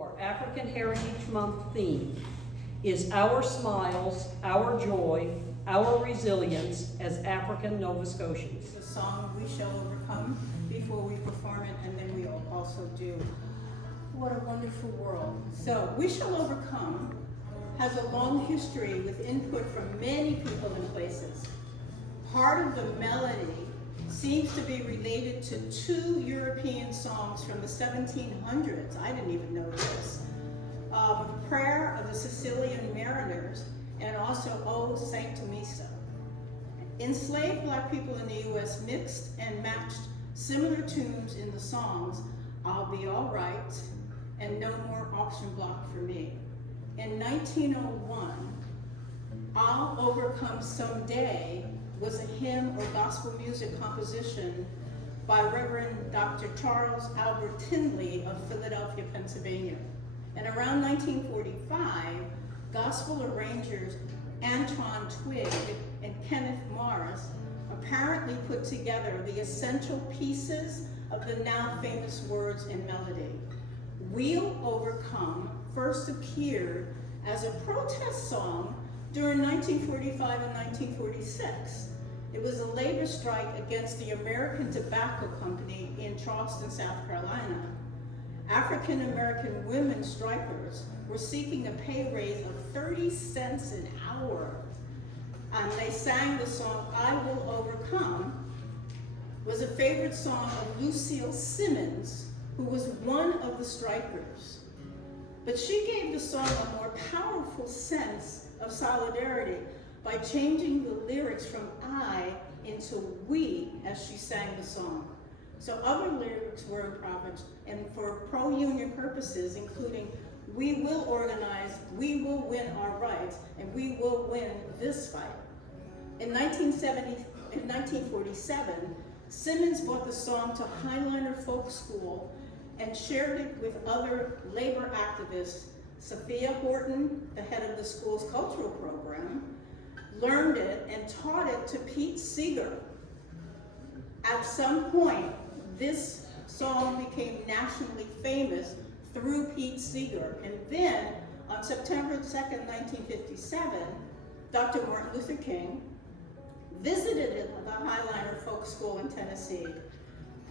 Our African Heritage Month theme is Our Smiles, Our Joy, Our Resilience as African Nova Scotians. The song We Shall Overcome before we perform it, and then we also do What a Wonderful World. So We Shall Overcome has a long history with input from many people and places. Part of the melody seems to be related to two European songs from the 1700s. I didn't even know this. Prayer of the Sicilian Mariners and also O Sancta Missa. Enslaved Black people in the U.S. mixed and matched similar tunes in the songs I'll Be All Right and No More Auction Block for Me. In 1901, I'll Overcome Someday was a hymn or gospel music composition by Reverend Dr. Charles Albert Tindley of Philadelphia, Pennsylvania. And around 1945, gospel arrangers Antoine Twigg and Kenneth Morris apparently put together the essential pieces of the now famous words and melody. We'll Overcome first appeared as a protest song during 1945 and 1946. It was a labor strike against the American Tobacco Company in Charleston, South Carolina. African American women strikers were seeking a pay raise of 30 cents an hour. And they sang the song, I Will Overcome, was a favorite song of Lucille Simmons, who was one of the strikers. But she gave the song a more powerful sense of solidarity by changing the lyrics from I into we as she sang the song. So other lyrics were improvised, and for pro-union purposes, including we will organize, we will win our rights, and we will win this fight. In 1947, Simmons brought the song to Highliner Folk School and shared it with other labor activists. Sophia Horton, the head of the school's cultural program, learned it and taught it to Pete Seeger. At some point, this song became nationally famous through Pete Seeger. And then, on September 2nd, 1957, Dr. Martin Luther King visited the Highliner Folk School in Tennessee.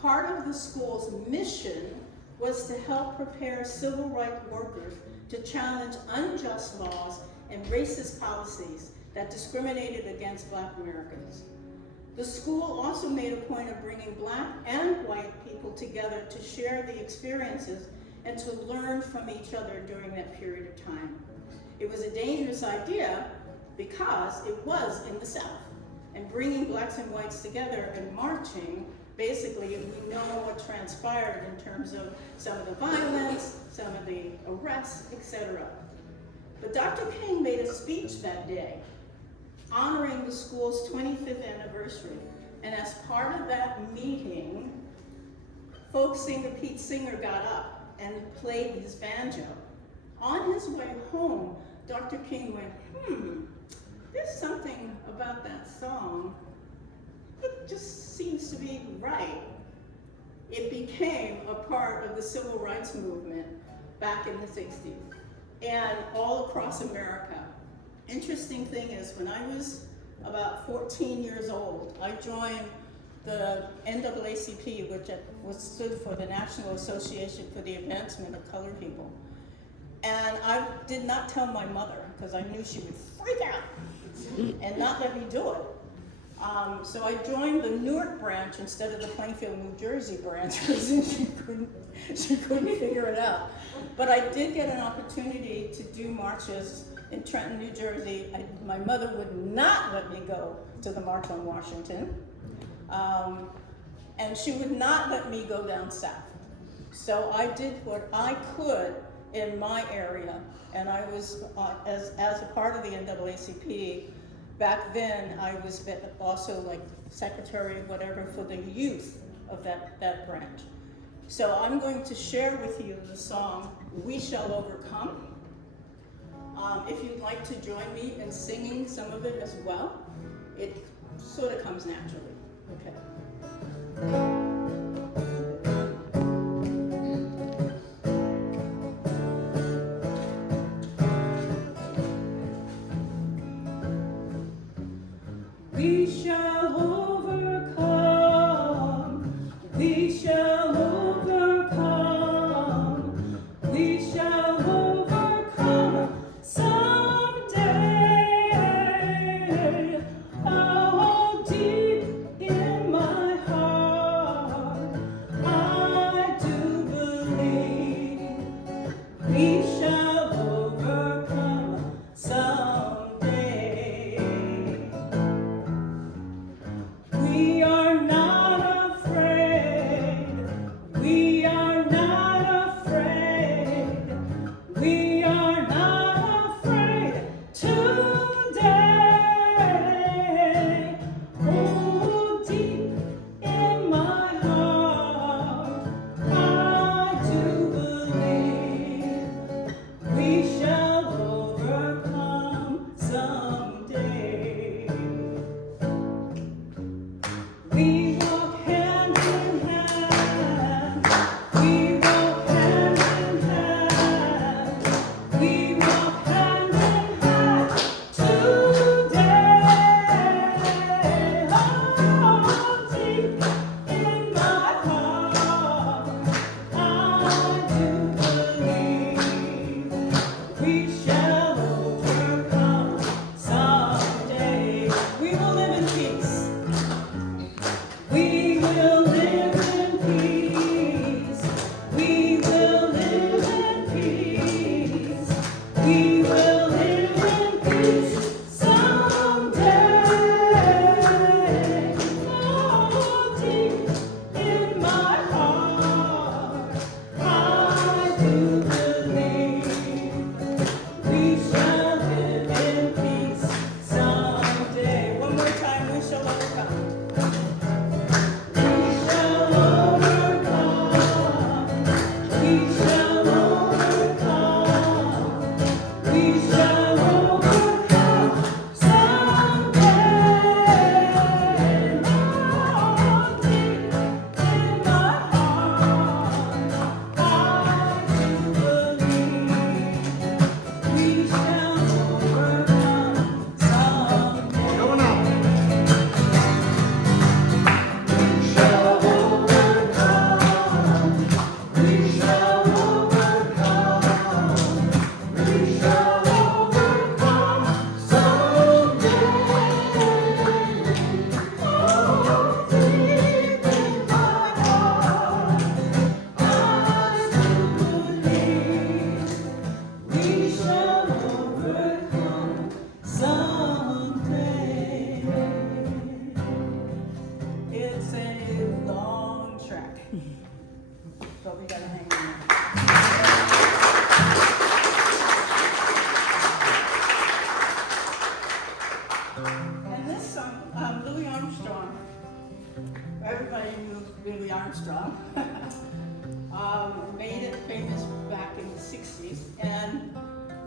Part of the school's mission was to help prepare civil rights workers to challenge unjust laws and racist policies that discriminated against Black Americans. The school also made a point of bringing Black and white people together to share the experiences and to learn from each other during that period of time. It was a dangerous idea because it was in the South, and bringing Blacks and whites together and marching, basically we know what transpired in terms of some of the violence, some of the arrests, etc. But Dr. King made a speech that day honoring the school's 25th anniversary. And as part of that meeting, folk singer Pete Seeger got up and played his banjo. On his way home, Dr. King went, there's something about that song. It just seems to be right. It became a part of the civil rights movement back in the 60s and all across America. Interesting thing is, when I was about 14 years old, I joined the NAACP, which stood for the National Association for the Advancement of Colored People. And I did not tell my mother because I knew she would freak out and not let me do it. So I joined the Newark branch instead of the Plainfield, New Jersey branch because she couldn't figure it out. But I did get an opportunity to do marches in Trenton, New Jersey. My mother would not let me go to the March on Washington. And she would not let me go down south. So I did what I could in my area. And I was, as a part of the NAACP, back then I was also like secretary, whatever, for the youth of that branch. So I'm going to share with you the song, We Shall Overcome. If you'd like to join me in singing some of it as well, it sort of comes naturally. Okay. Louis Armstrong. Made it famous back in the 60s, and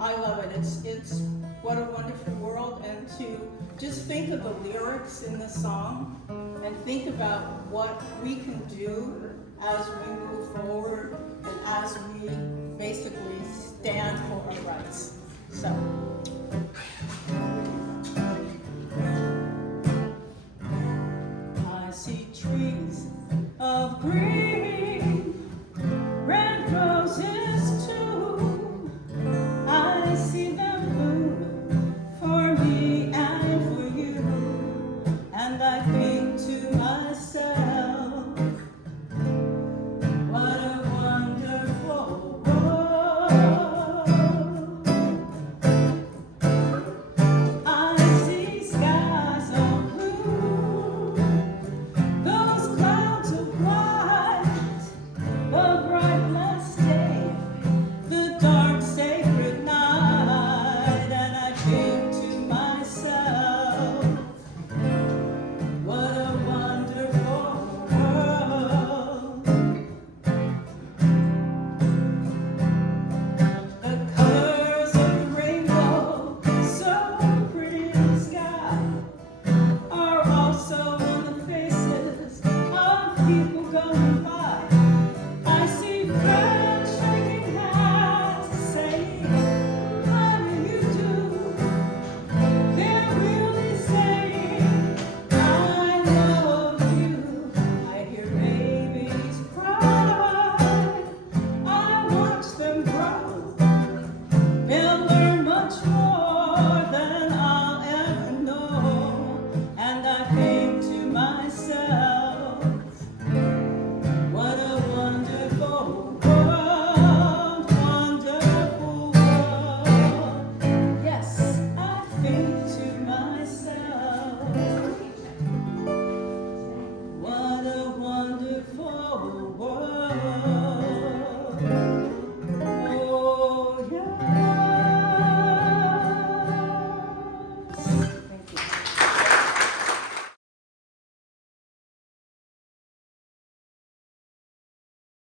I love it. It's what a wonderful world, and to just think of the lyrics in the song and think about what we can do as we move forward and as we basically stand for our rights. So. I see trees of green.